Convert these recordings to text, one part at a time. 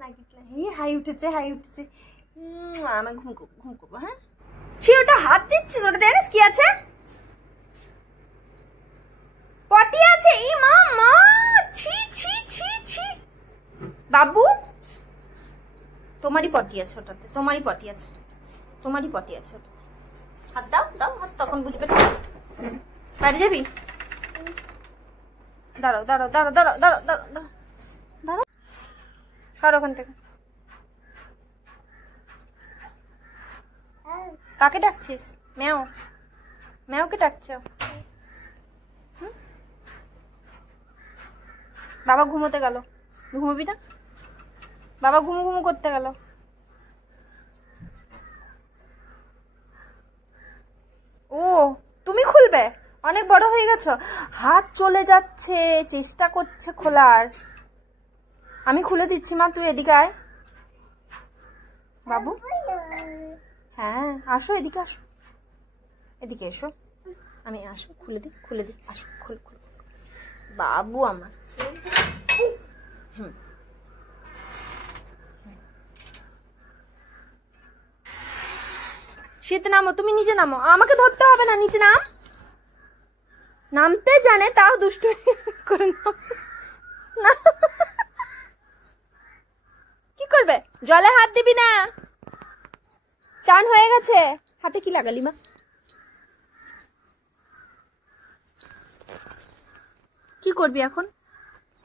হাই উঠেছে হাই উঠেছে। আমি ঘুম করবো। হ্যাঁ ছি, ওটা হাত দিচ্ছিস, ওটা জানিস কি আছে? পটি আছে। ই মা মা, ছি ছি ছি ছি। বাবু তোমারই পটি আছে ওটাতে, তোমারই পটি আছে, তোমারই পটি আছে ওটা। হাত দাও দাও হাত, তখন বুঝবে। বাড়ি যাবি? দাঁড়াও দাঁড়াও দাঁড়াও দাঁড়াও দাঁড়াও দাঁড়াও দাঁড়াও, সর ওখান থেকে। কাকে ডাকছিস? ম্যাও ম্যাওকে ডাকছ? বাবা ঘুমোতে গেল, ঘুমোবি না? বাবা ঘুমো ঘুমো করতে গেল। ও তুমি খুলবে? অনেক বড় হয়ে গেছো, হাত চলে যাচ্ছে, চেষ্টা করছে খোলার। আমি খুলে দিচ্ছি মা, তুই এদিকে আয়। বাবু হ্যাঁ আসো, এদিকে আসো, এদিকে এসো। আমি আসো, খুলে দিই খুলে দিই, আসো খুল খুল। বাবু আমার শীত নামো, তুমি নিচে নামো, আমাকে ধরতে হবে না, নিচে নাম। নামতে জানে তাও দুষ্টু করে না। কি করবে? জলে হাত দিবি না, চান হয়ে গেছে। হাতে কি লাগালি মা? কি করবি এখন?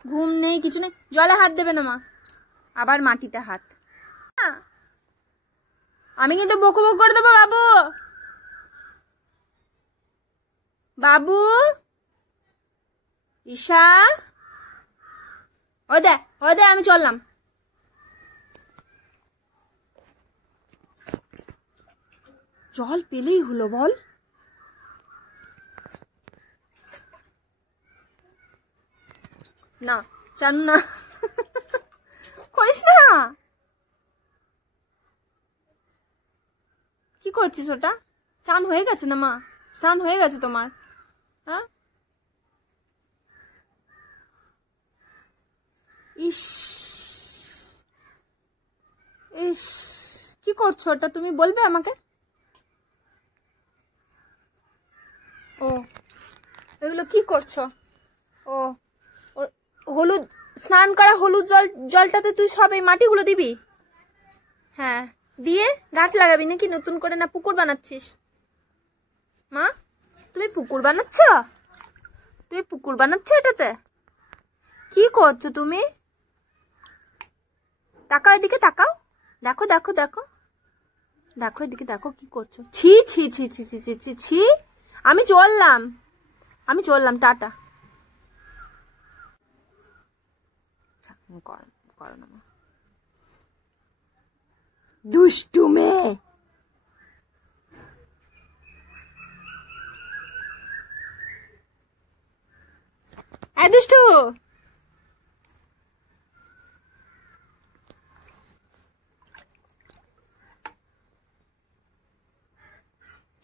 ঘুম নেই কিছু নেই, জলে হাত দেবে না মা, আবার মাটিতে হাত। আমি কিন্তু বকু বকু করে দেবো। বাবু বাবু ঈশা, ও দে আমি চললাম। জল পেলেই হলো বল। না চান না করিস না। কি করছিস ওটা? চান হয়ে গেছে না মা? স্নান হয়ে গেছে তোমার? হ্যাঁ ইস ইস, কি করছো ওটা তুমি বলবে আমাকে? ও এগুলো কি করছো? ও হলুদ, স্নান করা হলুদ জলটাতে তুই সব এই মাটিগুলো দিবি? হ্যাঁ দিয়ে গাছ লাগাবি নাকি নতুন করে, না পুকুর বানাচ্ছিস? মা তুমি পুকুর বানাচ্ছ? তুমি পুকুর বানাচ্ছ এটাতে? কি করছো তুমি? তাকাও এদিকে, তাকাও, দেখো দেখো দেখো দেখো এদিকে দেখো কি করছো। ছি ছি ছি ছি ছি ছি ছি ছি। আমি চললাম টাটা। করো না দুষ্টু মেয়ে। দুষ্টু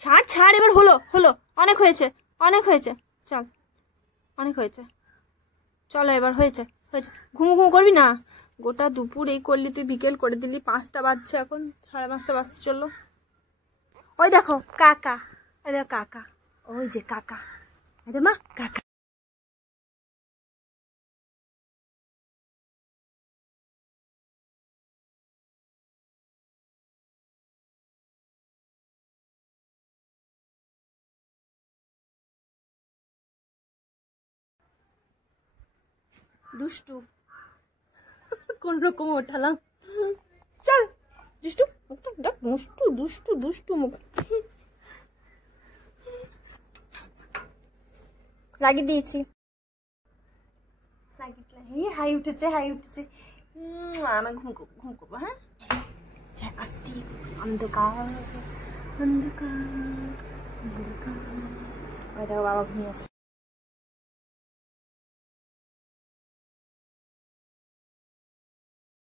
ছাড় ছাড়, এবার হলো হলো, অনেক হয়েছে অনেক হয়েছে, চল অনেক হয়েছে, চলো এবার হয়েছে হয়েছে। ঘুমো ঘুমো করবি না, গোটা দুপুর এই করলি তুই, বিকেল করে দিলি, 5টা বাজছে এখন, 5:30 বাজতে চললো। ওই দেখো কাকা, ওই দেখো কাকা, ওই যে কাকা, এই মা কাকা। দুষ্টু কোন রকম ওঠালাম, চল দুষ্টু দুষ্টু দুষ্টু দুষ্টু মুখ লাগিয়ে দিয়েছি। হাই উঠেছে হাই উঠেছে। আমি ঘুম করবো। হ্যাঁ আস্তে, অন্ধকার অন্ধকার অন্ধকার। দেখো বাবা ঘুমিয়ে আছে।